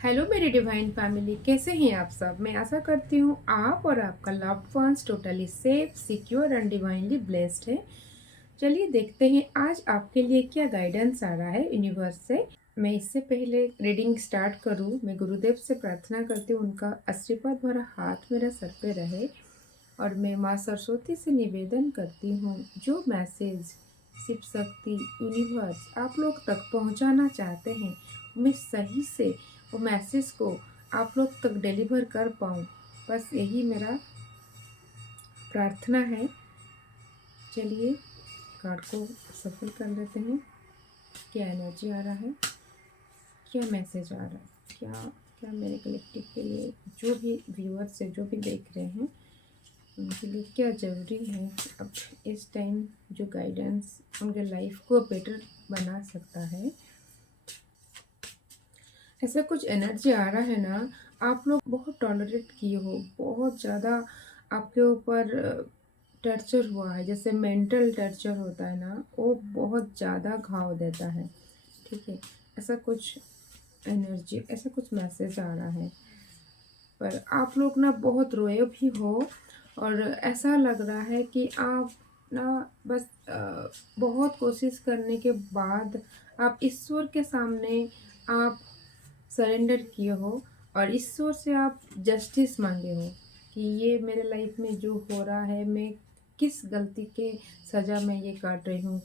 Hello मेरी divine family, कैसे हैं आप सब। मैं आशा करती हूँ आप और आपका loved ones totally safe, secure and divinely blessed है। चलिए देखते हैं आज आपके लिए क्या गाइडेंस आ रहा है यूनिवर्स से। मैं इससे पहले रीडिंग स्टार्ट करूँ, मैं गुरुदेव से प्रार्थना करती हूँ उनका आशीर्वाद भरा हाथ मेरे सर पे रहे। और मैं माँ सरस्वती से निवेदन करती हूँ जो मैसेज शिव शक्ति यूनिवर्स आप लोग तक पहुँचाना चाहते हैं, मैं सही से वो मैसेज को आप लोग तक डिलीवर कर पाऊँ, बस यही मेरा प्रार्थना है। चलिए कार्ड को सफल कर लेते हैं। क्या एनर्जी आ रहा है, क्या मैसेज आ रहा है, क्या क्या मेरे कलेक्टिव के लिए, जो भी व्यूअर्स से जो भी देख रहे हैं उनके लिए क्या ज़रूरी है अब इस टाइम, जो गाइडेंस उनके लाइफ को बेटर बना सकता है। ऐसा कुछ एनर्जी आ रहा है ना, आप लोग बहुत टॉलरेट किए हो, बहुत ज़्यादा आपके ऊपर टर्चर हुआ है, जैसे मेंटल टर्चर होता है ना, वो बहुत ज़्यादा घाव देता है। ठीक है, ऐसा कुछ एनर्जी, ऐसा कुछ मैसेज आ रहा है। पर आप लोग ना बहुत रोए भी हो और ऐसा लग रहा है कि आप ना बस बहुत कोशिश करने के बाद आप ईश्वर के सामने आप सरेंडर किए हो और ईश्वर से आप जस्टिस मांगे हो कि ये मेरे लाइफ में जो हो रहा है, मैं किस गलती के सज़ा मैं ये काट रही हूँ।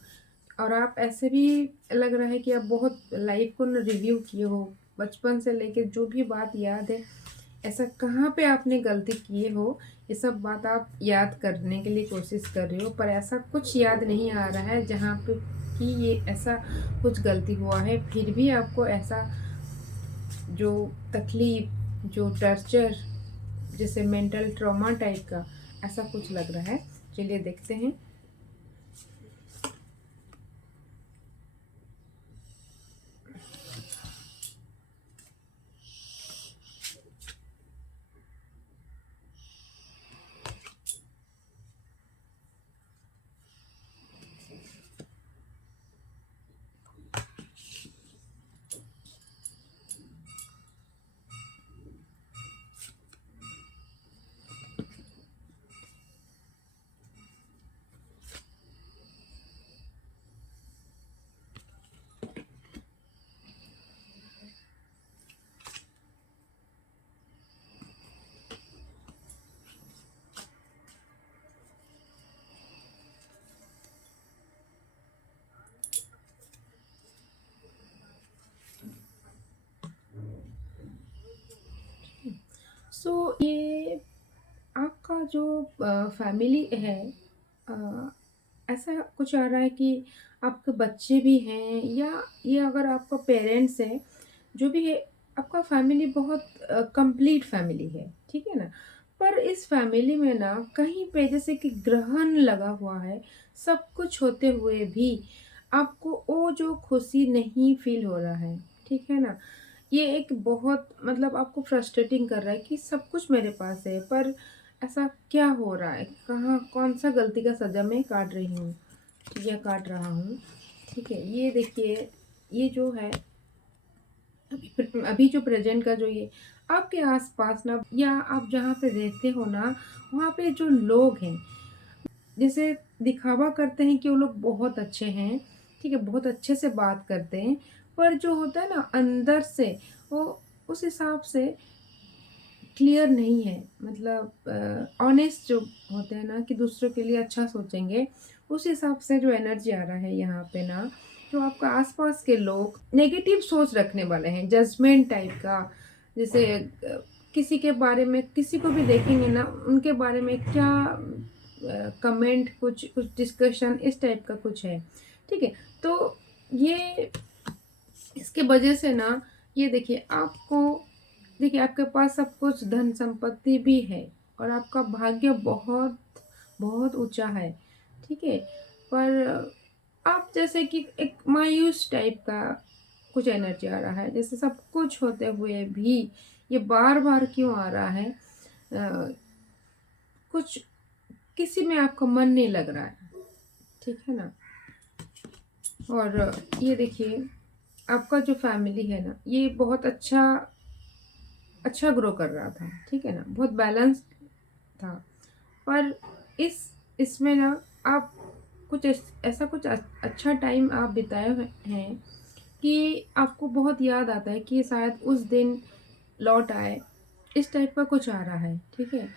और आप ऐसे भी लग रहा है कि आप बहुत लाइफ को ना रिव्यू किए हो, बचपन से लेके जो भी बात याद है, ऐसा कहाँ पे आपने गलती किए हो, ये सब बात आप याद करने के लिए कोशिश कर रहे हो, पर ऐसा कुछ याद नहीं आ रहा है जहाँ पे कि ये ऐसा कुछ गलती हुआ है। फिर भी आपको ऐसा जो तकलीफ, जो टर्चर, जैसे मेंटल ट्रॉमा टाइप का ऐसा कुछ लग रहा है। चलिए देखते हैं। सो ये आपका जो फैमिली है, अ, ऐसा कुछ आ रहा है कि आपके बच्चे भी हैं, या ये अगर आपका पेरेंट्स है, जो भी है, आपका फैमिली बहुत कंप्लीट फैमिली है, ठीक है ना। पर इस फैमिली में ना कहीं पे जैसे कि ग्रहण लगा हुआ है, सब कुछ होते हुए भी आपको वो जो खुशी नहीं फील हो रहा है, ठीक है ना। ये एक बहुत मतलब आपको फ्रस्ट्रेटिंग कर रहा है कि सब कुछ मेरे पास है, पर ऐसा क्या हो रहा है, कहाँ कौन सा गलती का सज़ा मैं काट रही हूँ या काट रहा हूँ। ठीक है, ये देखिए, ये जो है अभी अभी जो प्रेजेंट का जो ये आपके आसपास ना, या आप जहाँ पे रहते हो ना, वहाँ पे जो लोग हैं, जैसे दिखावा करते हैं कि वो लोग बहुत अच्छे हैं, ठीक है, बहुत अच्छे से बात करते हैं, पर जो होता है ना अंदर से, वो उस हिसाब से क्लियर नहीं है। मतलब ऑनेस्ट जो होते हैं ना, कि दूसरों के लिए अच्छा सोचेंगे, उस हिसाब से जो एनर्जी आ रहा है यहाँ पे ना, जो आपका आसपास के लोग नेगेटिव सोच रखने वाले हैं, जजमेंट टाइप का। जैसे किसी के बारे में, किसी को भी देखेंगे ना, उनके बारे में क्या कमेंट, कुछ कुछ डिस्कशन इस टाइप का कुछ है। ठीक है, तो ये इसके वजह से ना, ये देखिए आपको, देखिए आपके पास सब कुछ धन संपत्ति भी है और आपका भाग्य बहुत बहुत ऊंचा है, ठीक है। पर आप जैसे कि एक मायूस टाइप का कुछ एनर्जी आ रहा है, जैसे सब कुछ होते हुए भी ये बार बार क्यों आ रहा है। कुछ किसी में आपका मन नहीं लग रहा है, ठीक है ना। और ये देखिए आपका जो फैमिली है ना, ये बहुत अच्छा अच्छा ग्रो कर रहा था, ठीक है ना? बहुत बैलेंस था। पर इस इसमें ना आप कुछ ऐसा कुछ अच्छा टाइम आप बिताए हुए हैं कि आपको बहुत याद आता है कि शायद उस दिन लौट आए, इस टाइप का कुछ आ रहा है, ठीक है?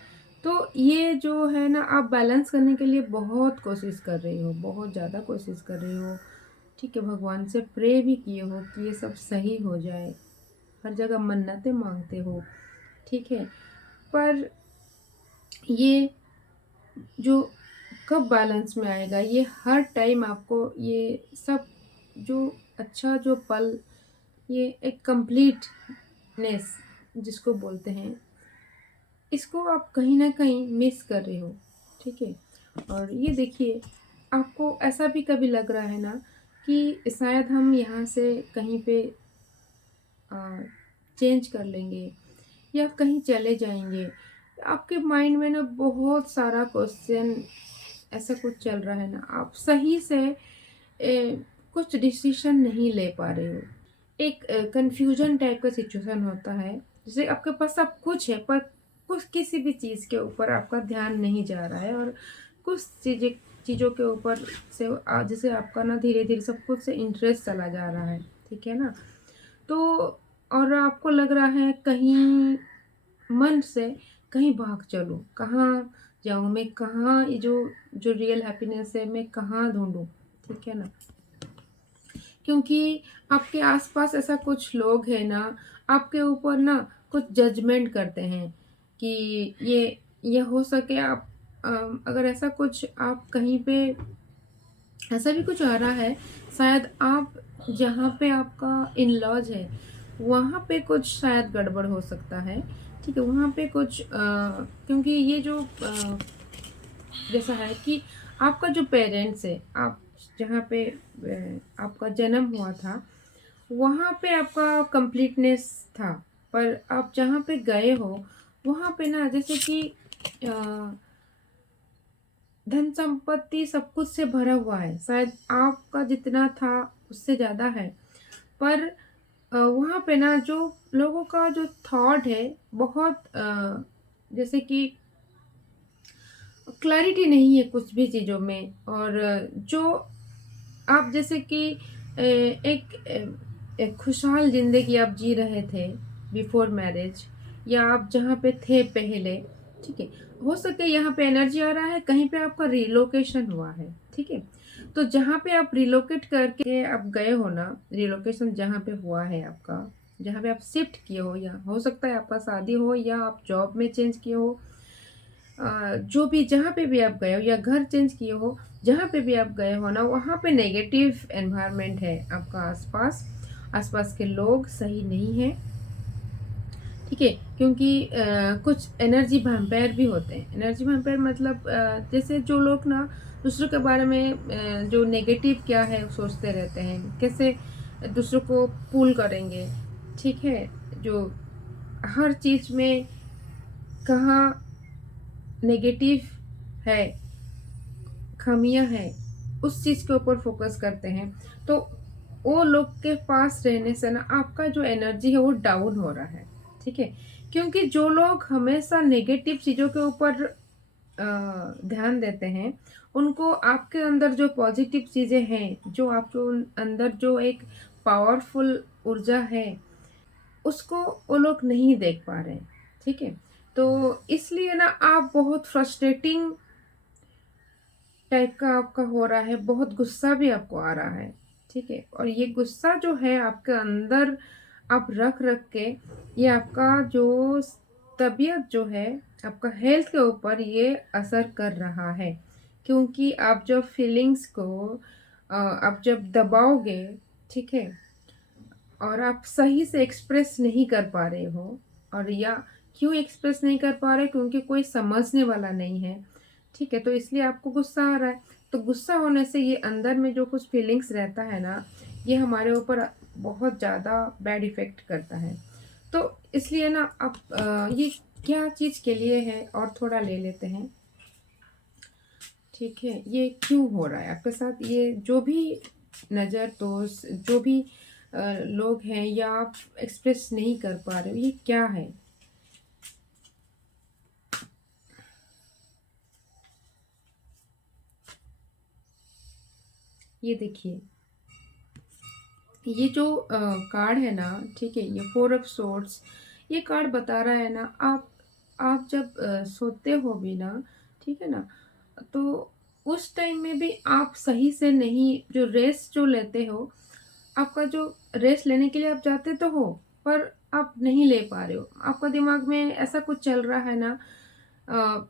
तो ये जो है ना आप बैलेंस करने के लिए बहुत कोशिश कर रही हो, बहुत ज़्यादा कोशिश कर रही हो, ठीक है? भगवान से प्रे भी किए हो कि ये सब सही हो जाए, हर जगह मन्नतें माँगते हो, ठीक है? पर ये जो कब बैलेंस में आएगा, ये हर टाइम आपको ये सब जो अच्छा जो पल, ये एक कंप्लीटनेस जिसको बोलते हैं, इसको आप कहीं न कहीं मिस कर रहे हो, ठीक है? और ये देखिए, आपको ऐसा भी कभी लग रहा है ना कि शायद हम यहाँ से कहीं पे अ, चेंज कर लेंगे या कहीं चले जाएँगे। आपके माइंड में ना बहुत सारा क्वेश्चन ऐसा कुछ चल रहा है ना, आप सही से कुछ डिसीज़न नहीं ले पा रहे हो। एक कन्फ्यूज़न टाइप का सिचुएशन होता है, जैसे आपके पास सब कुछ है पर कुछ किसी भी चीज़ के ऊपर आपका ध्यान नहीं जा रहा है और कुछ चीज़ों के ऊपर से जैसे आपका ना धीरे-धीरे सब कुछ से इंटरेस्ट चला जा रहा है, ठीक है ना? तो और आपको लग रहा है कहीं मन से कहीं भाग चलूँ, कहाँ जाऊँ मैं, कहाँ ये जो जो रियल हैप्पीनेस है मैं कहाँ ढूँढूँ, ठीक है ना? क्योंकि आपके आस-पास ऐसा कुछ लोग हैं ना, आपके ऊपर ना कुछ जजमेंट करते हैं कि ये हो सके आप अ, अगर ऐसा कुछ आप कहीं पे ऐसा भी कुछ आ रहा है, शायद आप जहाँ पे आपका इन-लॉज़ है, वहाँ पे कुछ शायद गड़बड़ हो सकता है, ठीक है? वहाँ पे कुछ क्योंकि ये जो जैसा है कि आपका जो पेरेंट्स है, आप जहाँ पे आपका जन्म हुआ था, वहाँ पे आपका कंप्लीटनेस था, पर आप जहाँ पे गए हो, वहाँ पे ना जैसे कि अ, धन संपत्ति सब कुछ से भरा हुआ है, शायद आपका जितना था उससे ज़्यादा है, पर वहाँ पे ना जो लोगों का जो थॉट है बहुत जैसे कि क्लैरिटी नहीं है कुछ भी चीज़ों में और जो आप जैसे कि एक खुशहाल ज़िंदगी आप जी रहे थे बिफ़ोर मैरिज या आप जहाँ पे थे पहले, ठीक है? हो सके यहाँ पे एनर्जी आ रहा है, कहीं पे आपका रिलोकेशन हुआ है, ठीक है? तो जहाँ पे आप रिलोकेट करके आप गए हो ना, रिलोकेशन जहाँ पे हुआ है आपका, जहाँ पे आप शिफ्ट किए हो या हो सकता है आपका शादी हो या आप जॉब में चेंज किए हो, जो भी जहाँ पे भी आप गए हो या घर चेंज किए हो, जहाँ पे भी आप गए हो ना, वहाँ पे नेगेटिव एनवायरनमेंट है आपका आसपास। आसपास के लोग सही नहीं हैं, ठीक है? क्योंकि कुछ एनर्जी वैम्पायर भी होते हैं। एनर्जी वैम्पायर मतलब जैसे जो लोग ना दूसरों के बारे में जो नेगेटिव क्या है सोचते रहते हैं, कैसे दूसरों को पुल करेंगे, ठीक है? जो हर चीज़ में कहाँ नेगेटिव है, खामियाँ हैं, उस चीज़ के ऊपर फ़ोकस करते हैं। तो वो लोग के पास रहने से ना आपका जो एनर्जी है वो डाउन हो रहा है, ठीक है? क्योंकि जो लोग हमेशा नेगेटिव चीज़ों के ऊपर ध्यान देते हैं, उनको आपके अंदर जो पॉज़िटिव चीज़ें हैं, जो आपके अंदर जो एक पावरफुल ऊर्जा है, उसको वो लोग नहीं देख पा रहे हैं, ठीक है? तो इसलिए ना आप बहुत फ्रस्ट्रेटिंग टाइप का आपका हो रहा है, बहुत गुस्सा भी आपको आ रहा है, ठीक है? और ये गुस्सा जो है आपके अंदर आप रख के ये आपका जो तबीयत जो है, आपका हेल्थ के ऊपर ये असर कर रहा है। क्योंकि आप जब फीलिंग्स को आप जब दबाओगे, ठीक है? और आप सही से एक्सप्रेस नहीं कर पा रहे हो और या क्यों एक्सप्रेस नहीं कर पा रहे क्योंकि कोई समझने वाला नहीं है, ठीक है? तो इसलिए आपको गुस्सा आ रहा है। तो गुस्सा होने से ये अंदर में जो कुछ फीलिंग्स रहता है ना, ये हमारे ऊपर बहुत ज़्यादा बैड इफ़ेक्ट करता है। तो इसलिए ना आप ये क्या चीज़ के लिए है और थोड़ा ले लेते हैं, ठीक है? ये क्यों हो रहा है आपके साथ? ये जो भी नज़र दोष जो भी लोग हैं या आप एक्सप्रेस नहीं कर पा रहे हो, ये क्या है? ये देखिए, ये जो कार्ड है ना, ठीक है, ये फोर ऑफ सोर्ड्स, ये कार्ड बता रहा है ना, आप जब सोते हो भी ना, ठीक है ना, तो उस टाइम में भी आप सही से नहीं, जो रेस्ट जो लेते हो, आपका जो रेस्ट लेने के लिए आप जाते तो हो, पर आप नहीं ले पा रहे हो। आपका दिमाग में ऐसा कुछ चल रहा है ना, अ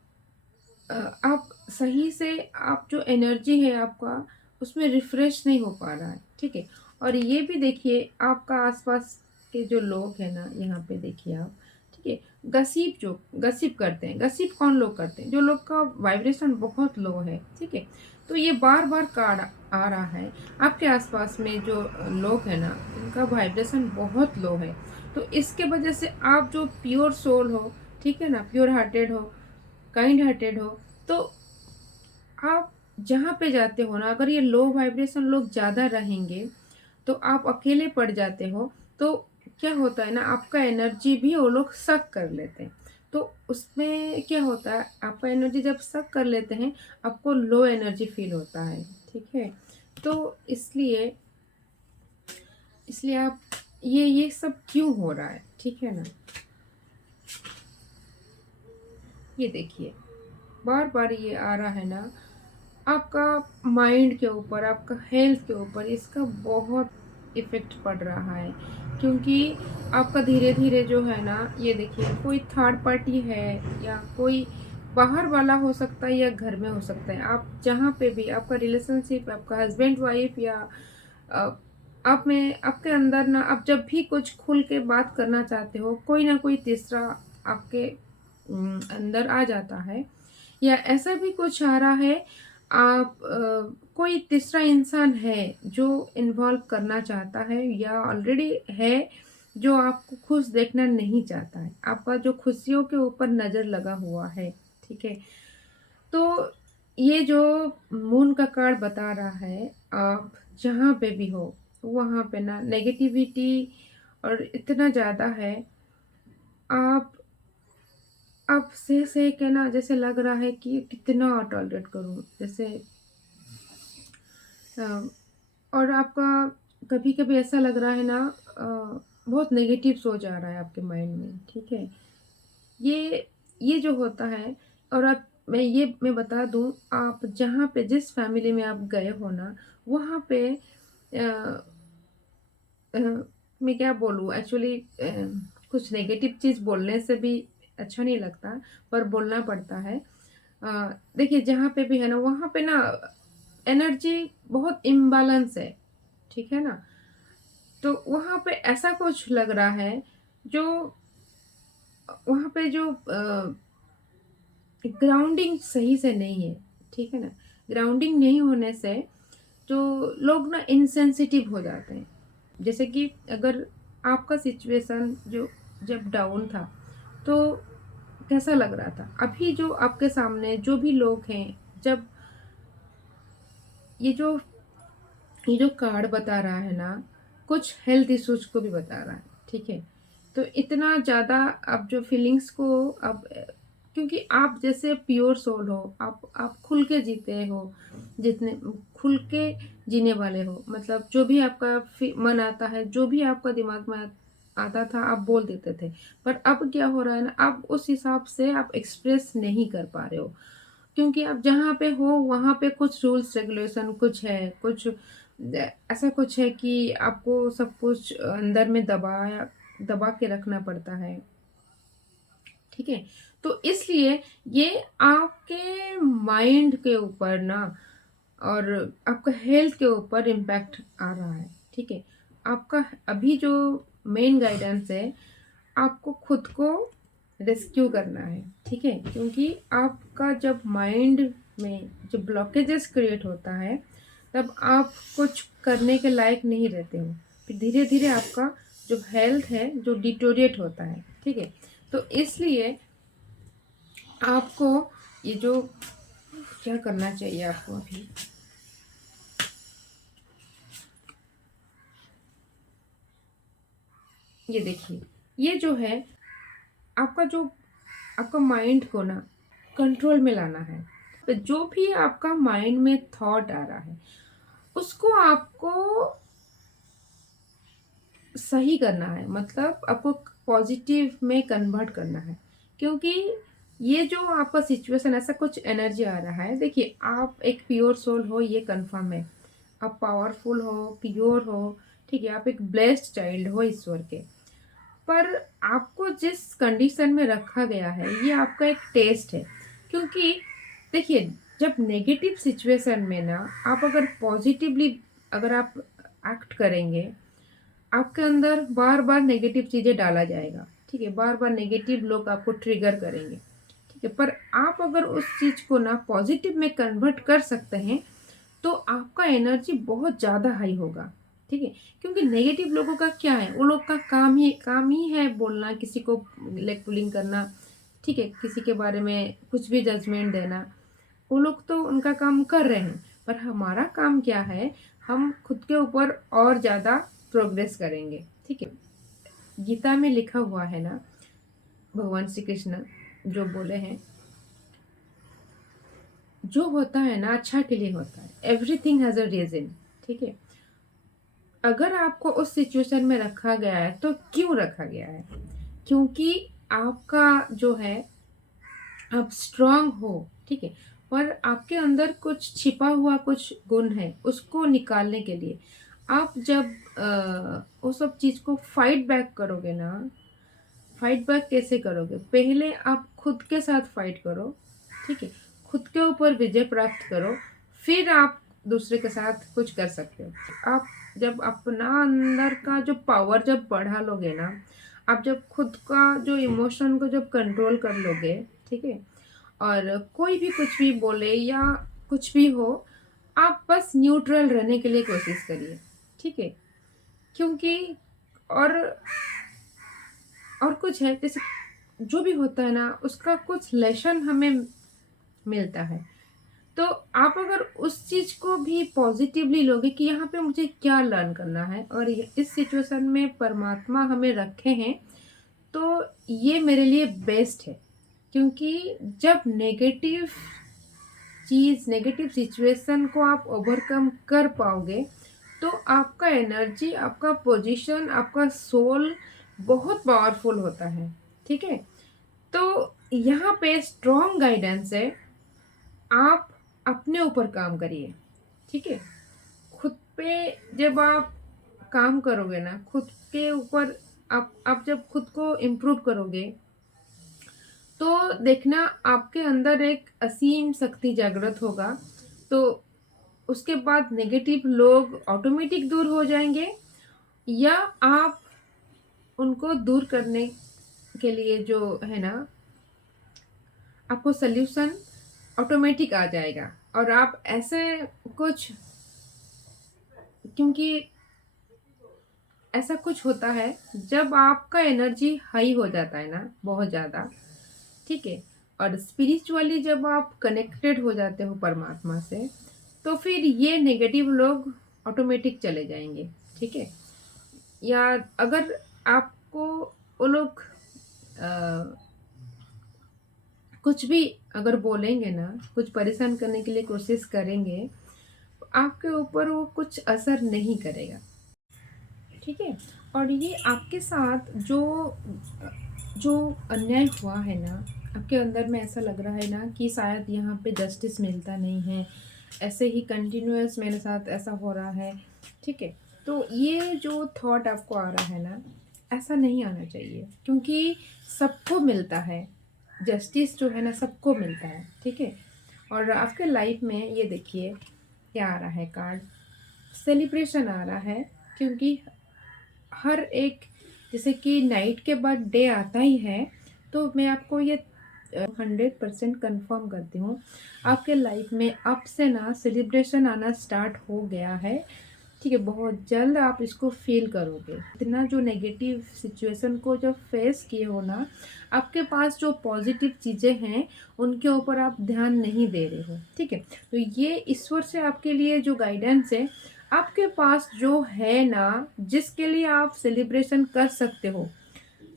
आप सही से, आप जो एनर्जी है आपका, उसमें रिफ्रेश नहीं हो पा रहा है, ठीक है। और ये भी देखिए, आपका आसपास के जो लोग हैं ना, यहाँ पे देखिए आप, ठीक है, गसीप, जो गसिप करते हैं, गसिप कौन लोग करते हैं, जो लोग का वाइब्रेशन बहुत लो है, ठीक है। तो ये बार बार कार्ड आ रहा है, आपके आसपास में जो लोग हैं ना, उनका वाइब्रेशन बहुत लो है। तो इसके वजह से आप जो प्योर सोल हो, ठीक है ना, प्योर हार्टेड हो, काइंड हार्टेड हो, तो आप जहाँ पे जाते हो ना, अगर ये लो वाइब्रेशन लोग ज़्यादा रहेंगे, तो आप अकेले पड़ जाते हो, तो क्या होता है ना, आपका एनर्जी भी वो लोग सक कर लेते हैं। तो उसमें क्या होता है, आपका एनर्जी जब सक कर लेते हैं, आपको लो एनर्जी फील होता है, ठीक है। तो इसलिए इसलिए आप, ये सब क्यों हो रहा है, ठीक है ना। ये देखिए, बार बार ये आ रहा है ना, आपका माइंड के ऊपर, आपका हेल्थ के ऊपर इसका बहुत इफ़ेक्ट पड़ रहा है। क्योंकि आपका धीरे-धीरे जो है ना, ये देखिए, कोई थर्ड पार्टी है या कोई बाहर वाला हो सकता है या घर में हो सकता है। आप जहाँ पे भी आपका रिलेशनशिप, आपका हस्बैंड-वाइफ या अ, आप में, आपके अंदर ना, आप जब भी कुछ खुल के बात करना चाहते हो, कोई ना कोई तीसरा आपके अंदर आ जाता है, या ऐसा भी कुछ आ रहा है, आप कोई तीसरा इंसान है जो इन्वॉल्व करना चाहता है या ऑलरेडी है, जो आपको खुश देखना नहीं चाहता है, आपका जो खुशियों के ऊपर नज़र लगा हुआ है, ठीक है। तो ये जो मून का कार्ड बता रहा है, आप जहाँ पे भी हो, वहाँ पे ना नेगेटिविटी और इतना ज़्यादा है, आप अब से के ना, जैसे लग रहा है कि कितना टॉलरेट करूँ, जैसे अ, और आपका कभी-कभी ऐसा लग रहा है ना, बहुत नेगेटिव सोच आ रहा है आपके माइंड में, ठीक है? ये ये जो होता है, और आप, मैं बता दूँ, आप जहाँ पे, जिस फैमिली में आप गए हो ना, वहाँ पे अ अ, मैं क्या बोलूँ एक्चुअली, कुछ नेगेटिव चीज़ बोलने से भी अच्छा नहीं लगता, पर बोलना पड़ता है। देखिए, जहाँ पे भी है ना, वहाँ पे ना एनर्जी बहुत इम्बैलेंस है, ठीक है ना? तो वहाँ पे ऐसा कुछ लग रहा है, जो वहाँ पे जो ग्राउंडिंग सही से नहीं है, ठीक है ना? ग्राउंडिंग नहीं होने से जो लोग ना इनसेंसिटिव हो जाते हैं। जैसे कि अगर आपका सिचुएशन जो जब डाउन था, तो कैसा लग रहा था? अभी जो आपके सामने जो भी लोग हैं, जब ये जो ये जो कार्ड बता रहा है ना, कुछ हेल्थ इश्यूज़ को भी बता रहा है, ठीक है? तो इतना ज़्यादा आप जो फीलिंग्स को, आप क्योंकि आप जैसे प्योर सोल हो, आप खुल के जीते हो, जितने खुल के जीने वाले हो, मतलब जो भी आपका मन आता है, जो भी आपका दिमाग में आता था, आप बोल देते थे। पर अब क्या हो रहा है ना, आप उस हिसाब से आप एक्सप्रेस नहीं कर पा रहे हो। क्योंकि आप जहाँ पे हो, वहाँ पे कुछ रूल्स रेगुलेशन कुछ है, कुछ ऐसा कुछ है कि आपको सब कुछ अंदर में दबा के रखना पड़ता है, ठीक है? तो इसलिए ये आपके माइंड के ऊपर ना, और आपका हेल्थ के ऊपर इम्पैक्ट आ रहा है, ठीक है? आपका अभी जो मेन गाइडेंस है, आपको खुद को रेस्क्यू करना है, ठीक है? क्योंकि आपका जब माइंड में जब ब्लॉकेजेस क्रिएट होता है, तब आप कुछ करने के लायक नहीं रहते हो। फिर धीरे-धीरे आपका जो हेल्थ है, जो डिटोरिएट होता है, ठीक है? तो इसलिए आपको ये जो क्या करना चाहिए आपको अभी, ये देखिए, ये जो है, आपका जो आपका माइंड को ना कंट्रोल में लाना है। तो जो भी आपका माइंड में थॉट आ रहा है, उसको आपको सही करना है, मतलब आपको पॉजिटिव में कन्वर्ट करना है। क्योंकि ये जो आपका सिचुएशन ऐसा कुछ एनर्जी आ रहा है, देखिए आप एक प्योर सोल हो ये कंफर्म है। आप पावरफुल हो, प्योर हो, ठीक है, आप एक ब्लेस्ड चाइल्ड हो ईश्वर के। पर आपको जिस कंडीशन में रखा गया है ये आपका एक टेस्ट है। क्योंकि देखिए, जब नेगेटिव सिचुएशन में ना आप अगर पॉजिटिवली अगर आप एक्ट करेंगे, आपके अंदर बार बार नेगेटिव चीजें डाला जाएगा, ठीक है, बार बार नेगेटिव लोग आपको ट्रिगर करेंगे, ठीक है। पर आप अगर उस चीज को ना पॉजिटिव में कन्वर्ट कर सकते हैं तो आपका एनर्जी बहुत ज़्यादा हाई होगा, ठीक है। क्योंकि नेगेटिव लोगों का क्या है, वो लोग का काम ही है बोलना, किसी को लेग पुलिंग करना, ठीक है, किसी के बारे में कुछ भी जजमेंट देना। वो लोग तो उनका काम कर रहे हैं, पर हमारा काम क्या है, हम खुद के ऊपर और ज़्यादा प्रोग्रेस करेंगे, ठीक है। गीता में लिखा हुआ है ना, भगवान श्री कृष्ण जो बोले हैं, जो होता है ना अच्छा के लिए होता है, एवरीथिंग हैज अ रीजन, ठीक है। अगर आपको उस सिचुएशन में रखा गया है तो क्यों रखा गया है? क्योंकि आपका जो है, आप स्ट्रांग हो, ठीक है। पर आपके अंदर कुछ छिपा हुआ कुछ गुण है, उसको निकालने के लिए आप जब वो सब चीज को फाइट बैक करोगे ना, फाइट बैक कैसे करोगे, पहले आप खुद के साथ फाइट करो, ठीक है, खुद के ऊपर विजय प्राप्त करो, फिर आप दूसरे के साथ कुछ कर सकते हो। आप जब अपना अंदर का जो पावर जब बढ़ा लोगे ना, आप जब खुद का जो इमोशन को जब कंट्रोल कर लोगे, ठीक है, और कोई भी कुछ भी बोले या कुछ भी हो, आप बस न्यूट्रल रहने के लिए कोशिश करिए, ठीक है। क्योंकि और और कुछ है, जैसे जो भी होता है ना उसका कुछ लेसन हमें मिलता है। तो आप अगर उस चीज को भी पॉजिटिवली लोगे कि यहाँ पे मुझे क्या लर्न करना है और इस सिचुएशन में परमात्मा हमें रखे हैं, तो ये मेरे लिए बेस्ट है। क्योंकि जब नेगेटिव सिचुएशन को आप ओवरकम कर पाओगे तो आपका एनर्जी, आपका पोजीशन, आपका सोल बहुत पावरफुल होता है, ठीक है। तो यहाँ पे स्ट्रॉन्ग गाइडेंस है, आप अपने ऊपर काम करिए, ठीक है। खुद पे जब आप काम करोगे ना, खुद के ऊपर आप जब खुद को इम्प्रूव करोगे तो देखना आपके अंदर एक असीम शक्ति जागृत होगा। तो उसके बाद नेगेटिव लोग ऑटोमेटिक दूर हो जाएंगे, या आप उनको दूर करने के लिए जो है ना, आपको सल्यूशन ऑटोमेटिक आ जाएगा। और आप ऐसे कुछ, क्योंकि ऐसा कुछ होता है जब आपका एनर्जी हाई हो जाता है ना बहुत ज़्यादा, ठीक है, और स्पिरिचुअली जब आप कनेक्टेड हो जाते हो परमात्मा से, तो फिर ये नेगेटिव लोग ऑटोमेटिक चले जाएंगे, ठीक है। या अगर आपको वो लोग कुछ भी अगर बोलेंगे ना, कुछ परेशान करने के लिए कोशिश करेंगे, तो आपके ऊपर वो कुछ असर नहीं करेगा, ठीक है। और ये आपके साथ जो जो अन्याय हुआ है ना, आपके अंदर में ऐसा लग रहा है ना कि शायद यहाँ पे जस्टिस मिलता नहीं है, ऐसे ही कंटिन्यूअस मेरे साथ ऐसा हो रहा है, ठीक है। तो ये जो थॉट आपको आ रहा है ना, ऐसा नहीं आना चाहिए। क्योंकि सबको मिलता है, जस्टिस जो है ना सबको मिलता है, ठीक है। और आपके लाइफ में ये देखिए क्या आ रहा है कार्ड, सेलिब्रेशन आ रहा है। क्योंकि हर एक, जैसे कि नाइट के बाद डे आता ही है, तो मैं आपको ये 100% कंफर्म करती हूँ, आपके लाइफ में अब से ना सेलिब्रेशन आना स्टार्ट हो गया है, ठीक है। बहुत जल्द आप इसको फील करोगे। इतना जो नेगेटिव सिचुएशन को जब फेस किए हो ना, आपके पास जो पॉजिटिव चीज़ें हैं उनके ऊपर आप ध्यान नहीं दे रहे हो, ठीक है। तो ये ईश्वर से आपके लिए जो गाइडेंस है, आपके पास जो है ना, जिसके लिए आप सेलिब्रेशन कर सकते हो,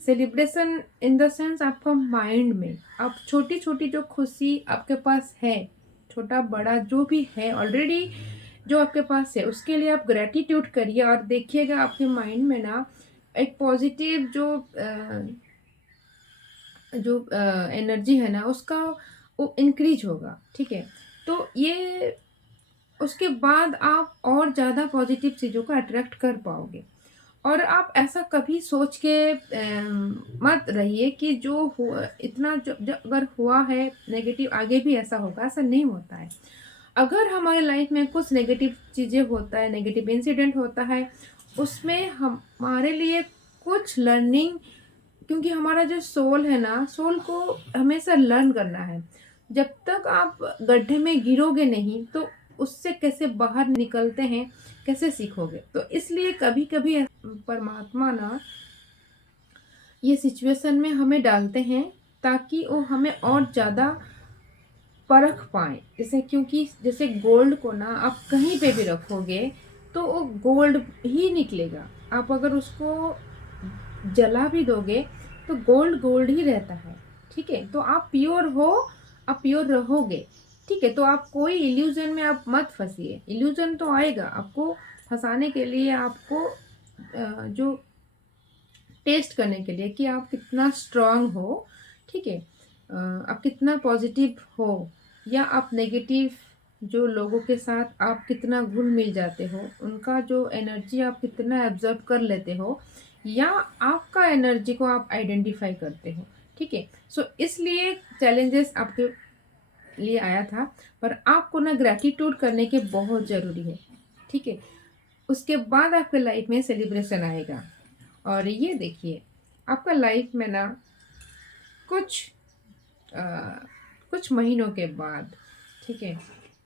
सेलिब्रेशन इन द सेंस आपका माइंड में आप छोटी छोटी जो खुशी आपके पास है, छोटा बड़ा जो भी है ऑलरेडी, जो आपके पास है उसके लिए आप ग्रैटिट्यूड करिए और देखिएगा आपके माइंड में ना एक पॉजिटिव जो एनर्जी है ना उसका वो इंक्रीज होगा, ठीक है। तो ये उसके बाद आप और ज़्यादा पॉजिटिव चीज़ों को अट्रैक्ट कर पाओगे। और आप ऐसा कभी सोच के मत रहिए कि जो हुआ इतना जो अगर हुआ है नेगेटिव आगे भी ऐसा होगा, ऐसा नहीं होता है। अगर हमारे लाइफ में कुछ नेगेटिव चीज़ें होता है, नेगेटिव इंसिडेंट होता है, उसमें हमारे लिए कुछ लर्निंग, क्योंकि हमारा जो सोल है ना, सोल को हमेशा लर्न करना है। जब तक आप गड्ढे में गिरोगे नहीं, तो उससे कैसे बाहर निकलते हैं, कैसे सीखोगे? तो इसलिए कभी-कभी परमात्मा ना ये सिचुएशन में हमें डालते हैं ताकि वो हमें और ज़्यादा परख पाएँ। जैसे क्योंकि जैसे गोल्ड को ना आप कहीं पे भी रखोगे, तो वो गोल्ड ही निकलेगा। आप अगर उसको जला भी दोगे, तो गोल्ड गोल्ड ही रहता है, ठीक है? तो आप प्योर हो, आप प्योर रहोगे, ठीक है? तो आप कोई इल्यूज़न में आप मत फँसिए। इल्यूज़न तो आएगा, आपको फँसाने के लिए आपको जो टेस्ट करने के लिए कि आप कितना स्ट्रॉन्ग हो, ठीक है? आप कितना पॉजिटिव हो या आप नेगेटिव जो लोगों के साथ आप कितना घुल-मिल जाते हो, उनका जो एनर्जी आप कितना एब्ज़ॉर्ब कर लेते हो या आपका एनर्जी को आप आइडेंटिफ़ाई करते हो, ठीक है? सो इसलिए चैलेंजेस आपके लिए आया था, पर आपको ना ग्रैटिट्यूड करने के बहुत ज़रूरी है, ठीक है? उसके बाद आपके लाइफ़ में सेलिब्रेशन आएगा। और ये देखिए, आपका लाइफ में ना कुछ अ, कुछ महीनों के बाद, ठीक है,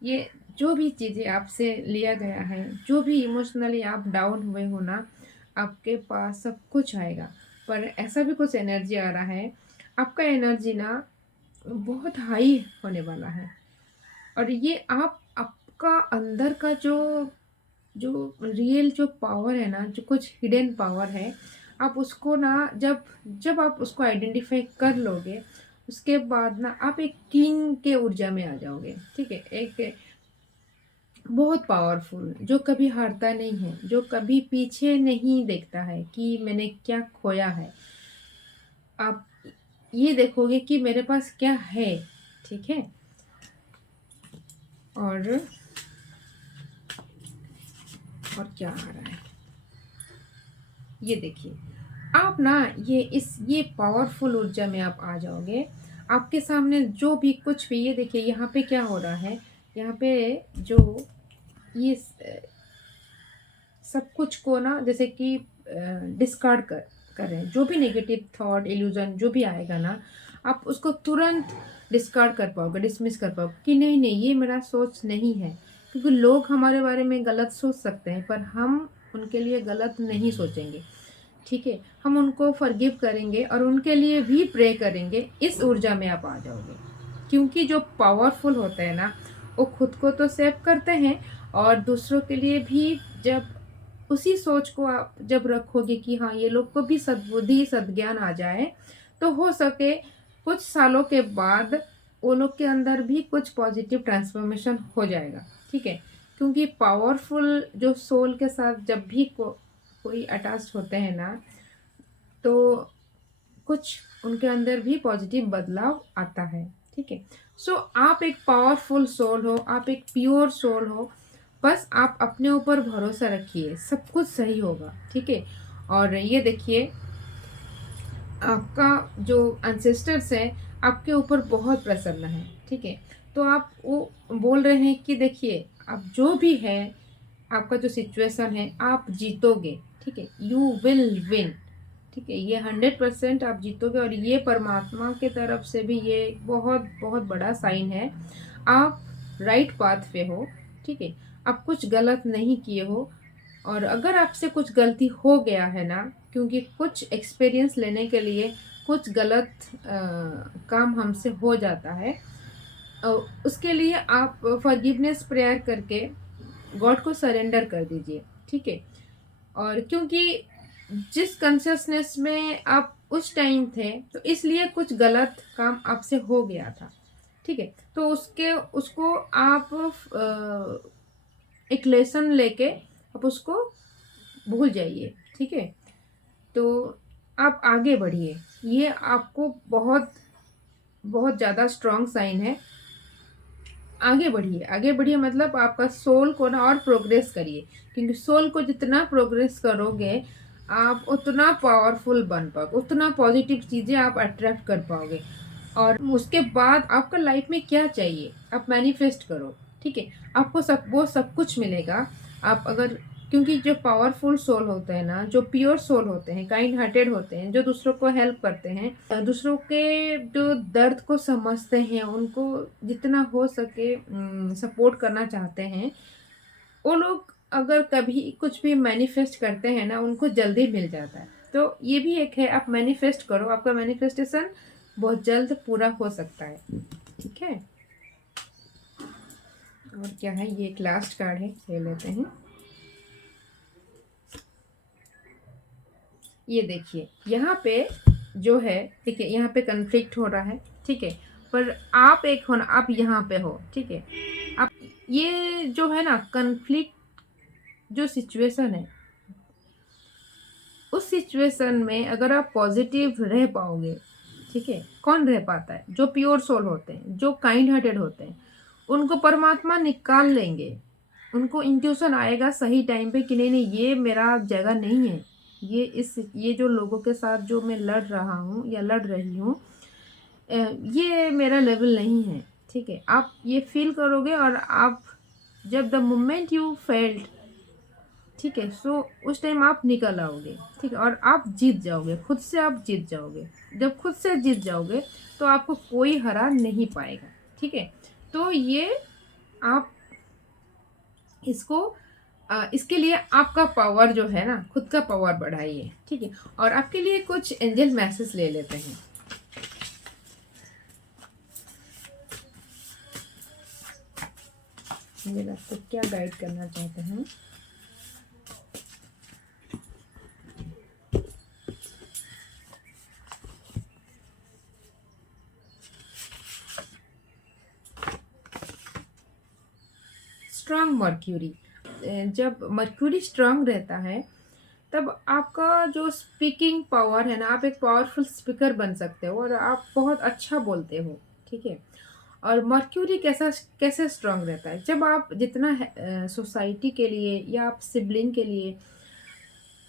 ये जो भी चीज़ें आपसे लिया गया है, जो भी इमोशनली आप डाउन हुए हो ना, आपके पास सब कुछ आएगा। पर ऐसा भी कुछ एनर्जी आ रहा है, आपका एनर्जी ना बहुत हाई होने वाला है। और ये आप आपका अंदर का जो जो रियल जो पावर है ना, जो कुछ हिडन पावर है, आप उसको ना जब जब आप उसको आइडेंटिफ़ाई कर लोगे, उसके बाद ना आप एक किंग के ऊर्जा में आ जाओगे, ठीक है? एक बहुत पावरफुल, जो कभी हारता नहीं है, जो कभी पीछे नहीं देखता है कि मैंने क्या खोया है। आप ये देखोगे कि मेरे पास क्या है, ठीक है? और क्या आ रहा है? ये देखिए, आप ना ये पावरफुल ऊर्जा में आप आ जाओगे। आपके सामने जो भी कुछ भी, ये देखिए यहाँ पे क्या हो रहा है, यहाँ पे जो ये सब कुछ को ना जैसे कि डिस्कार्ड कर रहे हैं। जो भी नेगेटिव थॉट, इल्यूज़न जो भी आएगा ना, आप उसको तुरंत डिस्कार्ड कर पाओगे, डिसमिस कर पाओगे कि नहीं, ये मेरा सोच नहीं है। क्योंकि लोग हमारे बारे में गलत सोच सकते हैं, पर हम उनके लिए गलत नहीं सोचेंगे। ठीक है? हम उनको फ़ॉरगिव करेंगे और उनके लिए भी प्रे करेंगे, इस ऊर्जा में आप आ जाओगे। क्योंकि जो पावरफुल होते हैं ना, वो खुद को तो सेव करते हैं और दूसरों के लिए भी जब उसी सोच को आप जब रखोगे कि हाँ, ये लोग को भी सद्बुद्धि, सद्ज्ञान आ जाए, तो हो सके कुछ सालों के बाद वो लोग के अंदर भी कुछ पॉज़िटिव ट्रांसफ़ॉर्मेशन हो जाएगा, ठीक है? क्योंकि पावरफुल जो सोल के साथ जब भी कोई अटैच्ड होते हैं ना, तो कुछ उनके अंदर भी पॉजिटिव बदलाव आता है, ठीक है? सो आप एक पावरफुल सोल हो, आप एक प्योर सोल हो, बस आप अपने ऊपर भरोसा रखिए, सब कुछ सही होगा, ठीक है? और ये देखिए, आपका जो एंसेस्टर्स हैं, आपके ऊपर बहुत प्रसन्न हैं, ठीक है? तो आप वो बोल रहे हैं कि देखिए, अब जो भी है, आपका जो सिचुएशन है, आप जीतोगे, ठीक है? यू विल विन, ठीक है? ये 100% आप जीतोगे और ये परमात्मा की तरफ से भी ये बहुत बहुत बड़ा साइन है। आप राइट पाथ पे हो, ठीक है? आप कुछ गलत नहीं किए हो और अगर आपसे कुछ गलती हो गया है ना, क्योंकि कुछ एक्सपीरियंस लेने के लिए कुछ गलत काम हमसे हो जाता है, अ, उसके लिए आप फॉरगिवनेस प्रेयर करके गॉड को सरेंडर कर दीजिए, ठीक है? और क्योंकि जिस कॉन्शसनेस में आप उस टाइम थे, तो इसलिए कुछ गलत काम आपसे हो गया था, ठीक है? तो उसके उसको आप एक लेसन लेके आप उसको भूल जाइए, ठीक है? तो आप आगे बढ़िए। ये आपको बहुत बहुत ज़्यादा स्ट्रॉन्ग साइन है। आगे बढ़िए, आगे बढ़िए मतलब आपका सोल को ना और प्रोग्रेस करिए, क्योंकि सोल को जितना प्रोग्रेस करोगे, आप उतना पावरफुल बन पाओगे, उतना पॉजिटिव चीज़ें आप अट्रैक्ट कर पाओगे। और उसके बाद आपका लाइफ में क्या चाहिए, आप मैनिफेस्ट करो, ठीक है? आपको सब कुछ मिलेगा। आप अगर, क्योंकि जो पावरफुल सोल होते हैं ना, जो प्योर सोल होते हैं, काइंड हार्टेड होते हैं, जो दूसरों को हेल्प करते हैं, दूसरों के जो दर्द को समझते हैं, उनको जितना हो सके सपोर्ट करना चाहते हैं, वो लोग अगर कभी कुछ भी मैनिफेस्ट करते हैं ना, उनको जल्दी मिल जाता है। तो ये भी एक है, आप मैनिफेस्ट करो, आपका मैनिफेस्टेशन बहुत जल्द पूरा हो सकता है, ठीक है? और क्या है, ये एक लास्ट कार्ड है, ले लेते हैं। ये देखिए, यहाँ पे जो है, देखिए यहाँ पे कन्फ्लिक्ट हो रहा है, ठीक है? पर आप एक हो ना, आप यहाँ पे हो, ठीक है? आप ये जो है ना कन्फ्लिक्ट, जो सिचुएशन है, उस सिचुएशन में अगर आप पॉजिटिव रह पाओगे, ठीक है? कौन रह पाता है? जो प्योर सोल होते हैं, जो काइंड हार्टेड होते हैं, उनको परमात्मा निकाल लेंगे। उनको इंट्यूशन आएगा सही टाइम पे कि नहीं नहीं, ये मेरा जगह नहीं है। ये जो लोगों के साथ जो मैं लड़ रहा हूँ या लड़ रही हूँ, ये मेरा लेवल नहीं है, ठीक है? आप ये फील करोगे, और आप जब द मोमेंट यू फेल्ट, ठीक है, सो उस टाइम आप निकल आओगे, ठीक है? और आप जीत जाओगे, खुद से आप जीत जाओगे। जब खुद से जीत जाओगे, तो आपको कोई हरा नहीं पाएगा, ठीक है? तो ये आप इसको इसके लिए आपका पावर जो है ना, खुद का पावर बढ़ाइए, ठीक है? और आपके लिए कुछ एंजल मैसेज ले लेते हैं। एंजल आपको क्या गाइड करना चाहते हैं? Strong mercury. जब मर्क्यूरी स्ट्रांग रहता है, तब आपका जो स्पीकिंग पावर है ना, आप एक पावरफुल स्पीकर बन सकते हो, और आप बहुत अच्छा बोलते हो, ठीक है? और मर्क्यूरी कैसा कैसे स्ट्रांग रहता है? जब आप जितना सोसाइटी के लिए या आप सिबलिंग के लिए,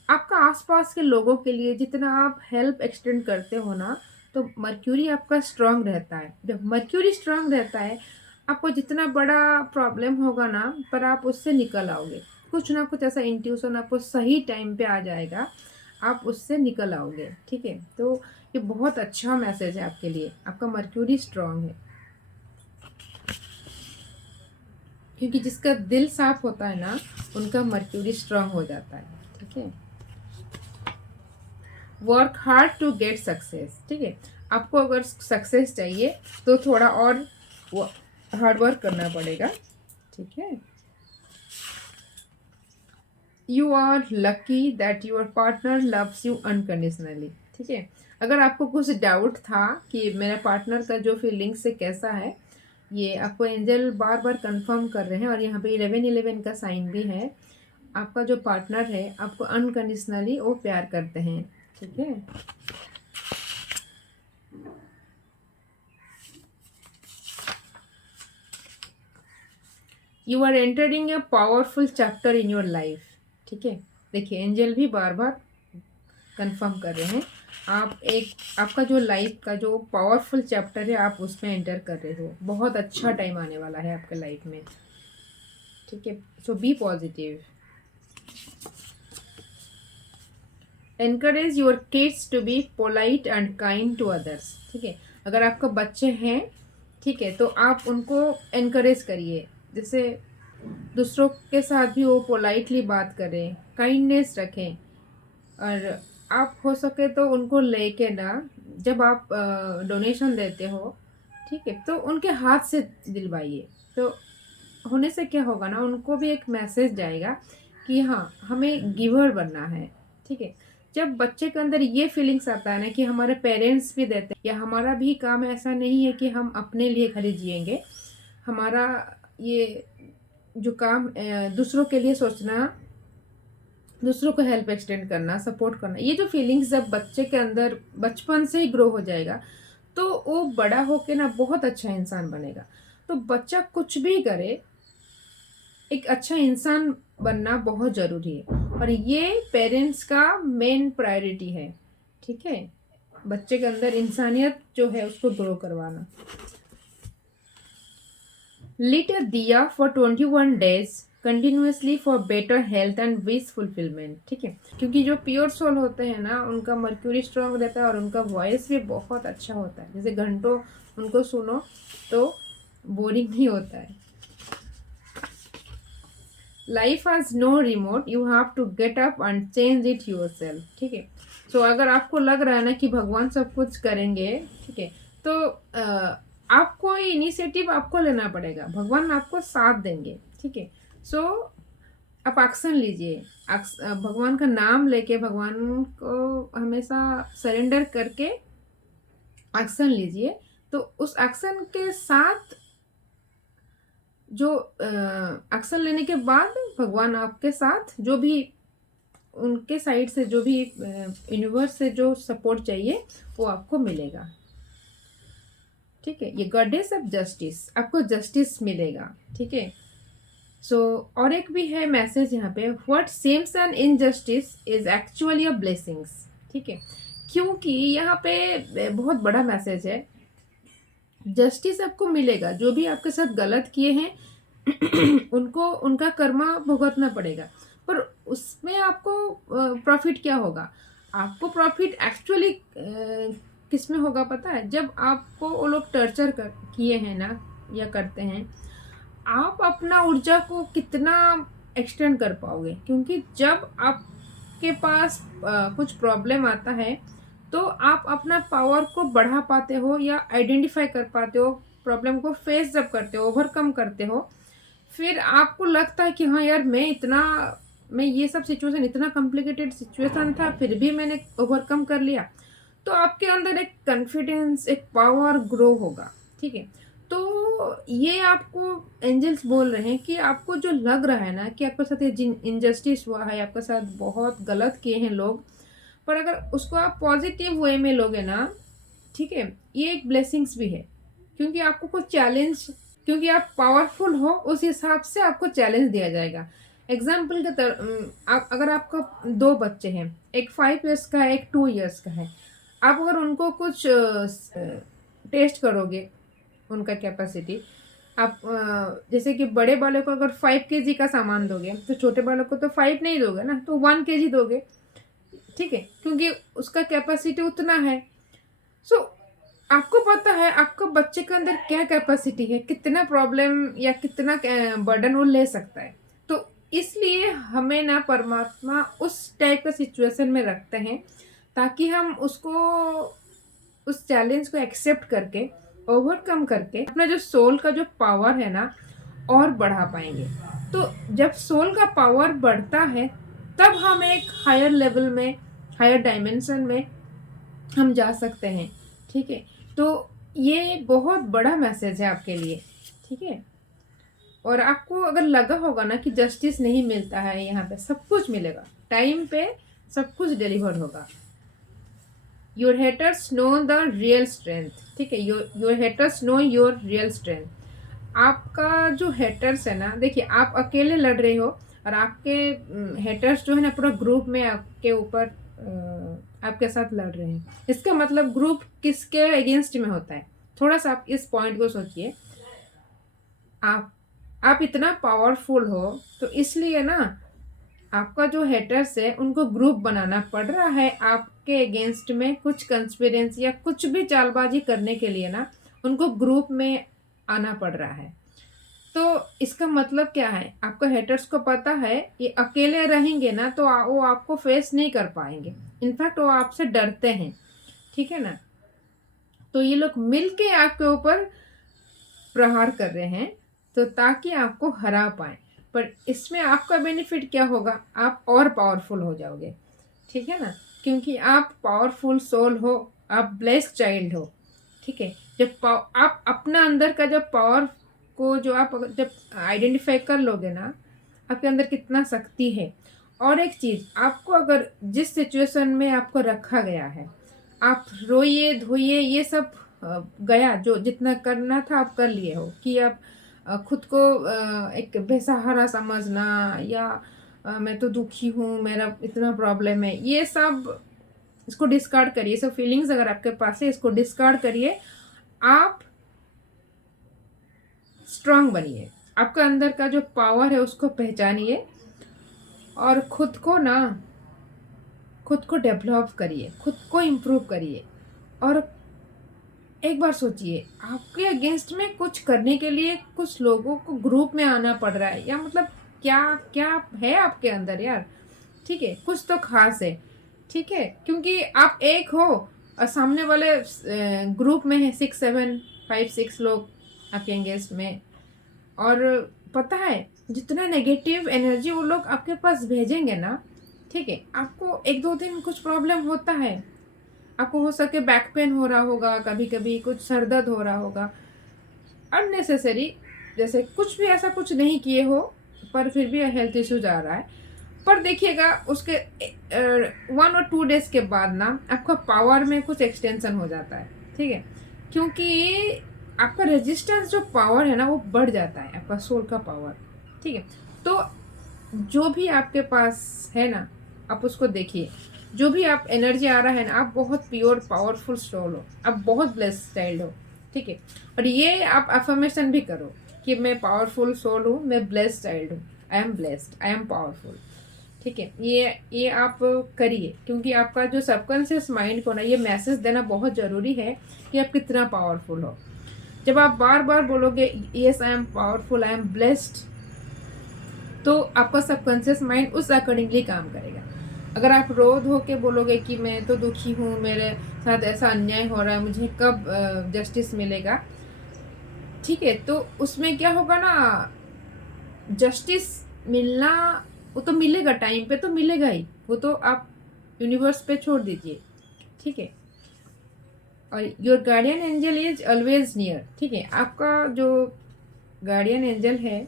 आपका आसपास के लोगों के लिए जितना आप हेल्प एक्सटेंड करते हो ना, तो मर्क्यूरी आपका स्ट्रांग रहता है। जब मर्क्यूरी स्ट्रांग रहता है, आपको जितना बड़ा प्रॉब्लम होगा ना, पर आप उससे निकल आओगे। कुछ ना कुछ ऐसा इंट्यूशन आपको सही टाइम पे आ जाएगा, आप उससे निकल आओगे, ठीक है? तो ये बहुत अच्छा मैसेज है आपके लिए, आपका मर्क्यूरी स्ट्रांग है। क्योंकि जिसका दिल साफ होता है ना, उनका मर्क्यूरी स्ट्रांग हो जाता है, ठीक है? Work hard to get success, ठीक है? आपको अगर सक्सेस चाहिए, तो थोड़ा और हार्ड वर्क करना पड़ेगा, ठीक है? You are lucky that your partner loves you unconditionally, ठीक है? अगर आपको कुछ डाउट था कि मेरे पार्टनर का जो फीलिंग्स से कैसा है, ये आपको एंजल बार बार कंफर्म कर रहे हैं, और यहाँ पे 1111 का साइन भी है। आपका जो पार्टनर है, आपको अनकंडीशनली वो प्यार करते हैं, ठीक है? You are entering a powerful chapter in your life, ठीक है? देखिए, एंजल भी बार बार कंफर्म कर रहे हैं, आप एक, आपका जो लाइफ का जो पावरफुल चैप्टर है, आप उसमें एंटर कर रहे हो। बहुत अच्छा टाइम आने वाला है आपके लाइफ में, ठीक है? So be positive. Encourage your kids to be polite and kind to others, ठीक है? अगर आपके बच्चे हैं, ठीक है, तो आप उनको एनकरेज करिए, जैसे दूसरों के साथ भी वो पोलाइटली बात करें, काइंडनेस रखें। और आप हो सके तो उनको लेके ना, जब आप डोनेशन देते हो, ठीक है, तो उनके हाथ से दिलवाइए। तो होने से क्या होगा ना, उनको भी एक मैसेज जाएगा कि हाँ, हमें गिवर बनना है, ठीक है? जब बच्चे के अंदर ये फीलिंग्स आता है ना कि हमारे पेरेंट्स भी देते हैं, या हमारा भी काम ऐसा नहीं है कि हम अपने लिए खाली जिएंगे, हमारा ये जो काम दूसरों के लिए सोचना, दूसरों को हेल्प एक्सटेंड करना, सपोर्ट करना, ये जो फीलिंग्स जब बच्चे के अंदर बचपन से ही ग्रो हो जाएगा, तो वो बड़ा होके ना बहुत अच्छा इंसान बनेगा। तो बच्चा कुछ भी करे, एक अच्छा इंसान बनना बहुत ज़रूरी है और ये पेरेंट्स का मेन प्रायोरिटी है, ठीक है? बच्चे के अंदर इंसानियत जो है उसको ग्रो करवाना। Lit a diya for 21 days continuously for better health and wish fulfilment, ठीक है? क्योंकि जो प्योर सोल होते हैं ना, उनका मर्क्यूरी स्ट्रांग रहता है और उनका वॉइस भी बहुत अच्छा होता है। जैसे घंटों उनको सुनो तो बोरिंग नहीं होता है। Life has no remote, you have to get up and change it yourself, ठीक है? सो अगर आपको लग रहा है ना कि भगवान सब कुछ करेंगे, ठीक है, तो आपको इनिशिएटिव आपको लेना पड़ेगा, भगवान आपको साथ देंगे, ठीक है? सो आप एक्शन लीजिए, भगवान का नाम लेके भगवान को हमेशा सरेंडर करके एक्शन लीजिए। तो उस एक्शन के साथ जो एक्शन लेने के बाद भगवान आपके साथ जो भी उनके साइड से जो भी यूनिवर्स से जो सपोर्ट चाहिए वो आपको मिलेगा, ठीक है? ये गॉडेस ऑफ जस्टिस, आपको जस्टिस मिलेगा, ठीक है? सो और एक भी है मैसेज यहाँ पे, what seems an injustice is actually a blessings, ठीक है? क्योंकि यहाँ पे बहुत बड़ा मैसेज है, जस्टिस आपको मिलेगा। जो भी आपके साथ गलत किए हैं उनको उनका कर्मा भुगतना पड़ेगा, पर उसमें आपको प्रॉफिट क्या होगा? आपको प्रॉफिट एक्चुअली किस में होगा पता है? जब आपको वो लोग टर्चर कर किए हैं ना या करते हैं, आप अपना ऊर्जा को कितना एक्सटेंड कर पाओगे? क्योंकि जब आपके पास कुछ प्रॉब्लम आता है तो आप अपना पावर को बढ़ा पाते हो या आइडेंटिफाई कर पाते हो, प्रॉब्लम को फेस जब करते हो, ओवरकम करते हो, फिर आपको लगता है कि हाँ यार, मैं ये सब सिचुएशन, इतना कॉम्प्लिकेटेड सिचुएशन था फिर भी मैंने ओवरकम कर लिया। तो आपके अंदर एक कॉन्फिडेंस, एक पावर ग्रो होगा, ठीक है? तो ये आपको एंजल्स बोल रहे हैं कि आपको जो लग रहा है ना कि आपके साथ ये इनजस्टिस हुआ है, आपके साथ बहुत गलत किए हैं लोग, पर अगर उसको आप पॉजिटिव वे में लोगे ना, ठीक है, ये एक ब्लेसिंग्स भी है। क्योंकि आपको कुछ चैलेंज, क्योंकि आप पावरफुल हो उस हिसाब से आपको चैलेंज दिया जाएगा। एग्जाम्पल के आप अगर आपका दो बच्चे हैं, एक 5 इयर्स का है, एक 2 इयर्स का है, आप अगर उनको कुछ टेस्ट करोगे, उनका कैपेसिटी, आप जैसे कि बड़े वाले को अगर 5 kg का सामान दोगे तो छोटे वालों को तो 5 नहीं दोगे ना, तो 1 kg दोगे, ठीक है? क्योंकि उसका कैपेसिटी उतना है। सो आपको पता है आपको बच्चे के अंदर क्या कैपेसिटी है, कितना प्रॉब्लम या कितना बर्डन वो ले सकता है। तो इसलिए हमें ना परमात्मा उस टाइप का सिचुएशन में रखते हैं ताकि हम उसको, उस चैलेंज को एक्सेप्ट करके, ओवरकम करके अपना जो सोल का जो पावर है ना और बढ़ा पाएंगे। तो जब सोल का पावर बढ़ता है तब हम एक हायर लेवल में, हायर डायमेंशन में हम जा सकते हैं, ठीक है? तो ये बहुत बड़ा मैसेज है आपके लिए, ठीक है? और आपको अगर लगा होगा ना कि जस्टिस नहीं मिलता है, यहाँ पे सब कुछ मिलेगा, टाइम पे सब कुछ डिलीवर होगा। Your haters know the real strength, ठीक है? Your haters know your real strength. आपका जो हेटर्स है ना, देखिए आप अकेले लड़ रहे हो और आपके हेटर्स जो है ना पूरा ग्रुप में आपके ऊपर आपके साथ लड़ रहे हैं। इसका मतलब ग्रुप किसके अगेंस्ट में होता है? थोड़ा सा आप इस पॉइंट को सोचिए। आप आप इतना पावरफुल हो तो इसलिए ना आपका जो हेटर्स है उनको ग्रुप बनाना पड़ रहा है आपके अगेंस्ट में, कुछ कंस्पिरेंसी या कुछ भी चालबाजी करने के लिए ना उनको ग्रुप में आना पड़ रहा है। तो इसका मतलब क्या है? आपको हेटर्स को पता है ये अकेले रहेंगे ना तो वो आपको फेस नहीं कर पाएंगे, इनफैक्ट वो आपसे डरते हैं, ठीक है ना? तो ये लोग मिलके आपके ऊपर प्रहार कर रहे हैं तो ताकि आपको हरा पाए, पर इसमें आपका बेनिफिट क्या होगा? आप और पावरफुल हो जाओगे, ठीक है ना? क्योंकि आप पावरफुल सोल हो, आप ब्लेस्ड चाइल्ड हो, ठीक है? जब आप अपना अंदर का जब पावर आपको जो आप अगर जब आइडेंटिफाई कर लोगे ना, आपके अंदर कितना शक्ति है। और एक चीज़, आपको अगर जिस सिचुएशन में आपको रखा गया है, आप रोइए धोइए ये सब गया, जो जितना करना था आप कर लिए हो, कि आप खुद को एक बेसहारा समझना, या मैं तो दुखी हूँ, मेरा इतना प्रॉब्लम है, ये सब इसको डिस्कार्ड करिए। सब फीलिंग्स अगर आपके पास है, इसको डिस्कार्ड करिए। आप स्ट्रांग बनिए, आपका अंदर का जो पावर है उसको पहचानिए, और खुद को डेवलप करिए, खुद को इम्प्रूव करिए। और एक बार सोचिए, आपके अगेंस्ट में कुछ करने के लिए कुछ लोगों को ग्रुप में आना पड़ रहा है, या मतलब क्या क्या है आपके अंदर यार। ठीक है, कुछ तो खास है। ठीक है, क्योंकि आप एक हो और सामने वाले ग्रुप में है 6 7 5 6 लोग आपके अगेंस्ट में। और पता है, जितना नेगेटिव एनर्जी वो लोग आपके पास भेजेंगे ना, ठीक है, आपको 1 2 दिन कुछ प्रॉब्लम होता है। आपको हो सके बैक पेन हो रहा होगा, कभी कभी कुछ सर दर्द हो रहा होगा अननेसेसरी, जैसे कुछ भी ऐसा कुछ नहीं किए हो, पर फिर भी हेल्थ इश्यूज आ रहा है। पर देखिएगा, उसके 1 और 2 डेज के बाद ना आपका पावर में कुछ एक्सटेंशन हो जाता है। ठीक है, क्योंकि आपका रेजिस्टेंस जो पावर है ना वो बढ़ जाता है, आपका सोल का पावर। ठीक है, तो जो भी आपके पास है ना, आप उसको देखिए। जो भी आप एनर्जी आ रहा है ना, आप बहुत प्योर पावरफुल सोल हो, आप बहुत ब्लेस्ड चाइल्ड हो। ठीक है, और ये आप अफर्मेशन भी करो कि मैं पावरफुल सोल हूँ, मैं ब्लेस्ड चाइल्ड हूँ, I am blessed, I am powerful. ठीक है, ये आप करिए, क्योंकि आपका जो सबकॉन्शियस माइंड को ना ये मैसेज देना बहुत ज़रूरी है कि आप कितना पावरफुल हो। जब आप बार बार बोलोगे yes I am powerful, I am blessed, तो आपका सबकॉन्शियस माइंड उस अकॉर्डिंगली काम करेगा। अगर आप रो धो के बोलोगे कि मैं तो दुखी हूँ, मेरे साथ ऐसा अन्याय हो रहा है, मुझे कब जस्टिस मिलेगा, ठीक है, तो उसमें क्या होगा ना, जस्टिस मिलना, वो तो मिलेगा, टाइम पे तो मिलेगा ही, वो तो आप यूनिवर्स पे छोड़ दीजिए। ठीक है, और your guardian angel is always near. ठीक है, आपका जो गार्डियन एंजल है,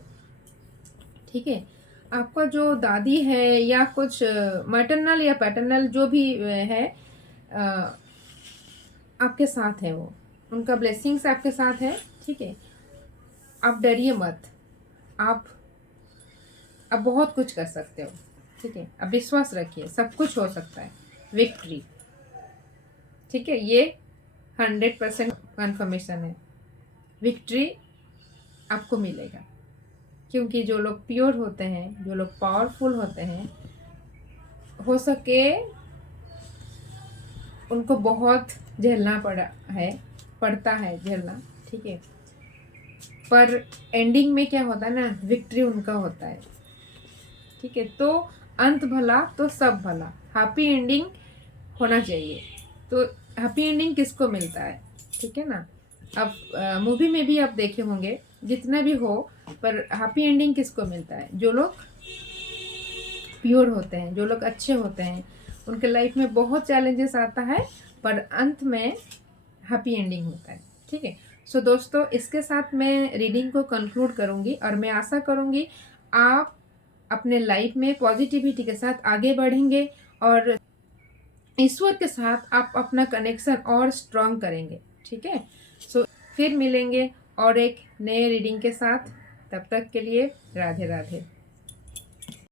ठीक है, आपका जो दादी है या कुछ मैटरनल या पैटर्नल जो भी है, अ, आपके साथ है वो, उनका ब्लेसिंग्स आपके साथ है। ठीक है, आप डरिए मत, आप आप बहुत कुछ कर सकते हो। ठीक है, आप विश्वास रखिए, सब कुछ हो सकता है, विक्ट्री। ठीक है, ये 100% कन्फर्मेशन है, विक्ट्री आपको मिलेगा। क्योंकि जो लोग प्योर होते हैं, जो लोग पावरफुल होते हैं, हो सके उनको बहुत झेलना पड़ता है झेलना। ठीक है, पर एंडिंग में क्या होता है ना, विक्ट्री उनका होता है। ठीक है, तो अंत भला तो सब भला, हैप्पी एंडिंग होना चाहिए। तो हैप्पी एंडिंग किसको मिलता है? ठीक है ना, अब मूवी में भी आप देखे होंगे, जितना भी हो, पर हैप्पी एंडिंग किसको मिलता है? जो लोग प्योर होते हैं, जो लोग अच्छे होते हैं, उनके लाइफ में बहुत चैलेंजेस आता है, पर अंत में हैप्पी एंडिंग होता है। ठीक है, सो दोस्तों, इसके साथ मैं रीडिंग को कंक्लूड करूँगी, और मैं आशा करूँगी आप अपने लाइफ में पॉजिटिविटी के साथ आगे बढ़ेंगे, और ईश्वर के साथ आप अपना कनेक्शन और स्ट्रॉन्ग करेंगे। ठीक है, सो फिर मिलेंगे और एक नए रीडिंग के साथ। तब तक के लिए राधे राधे।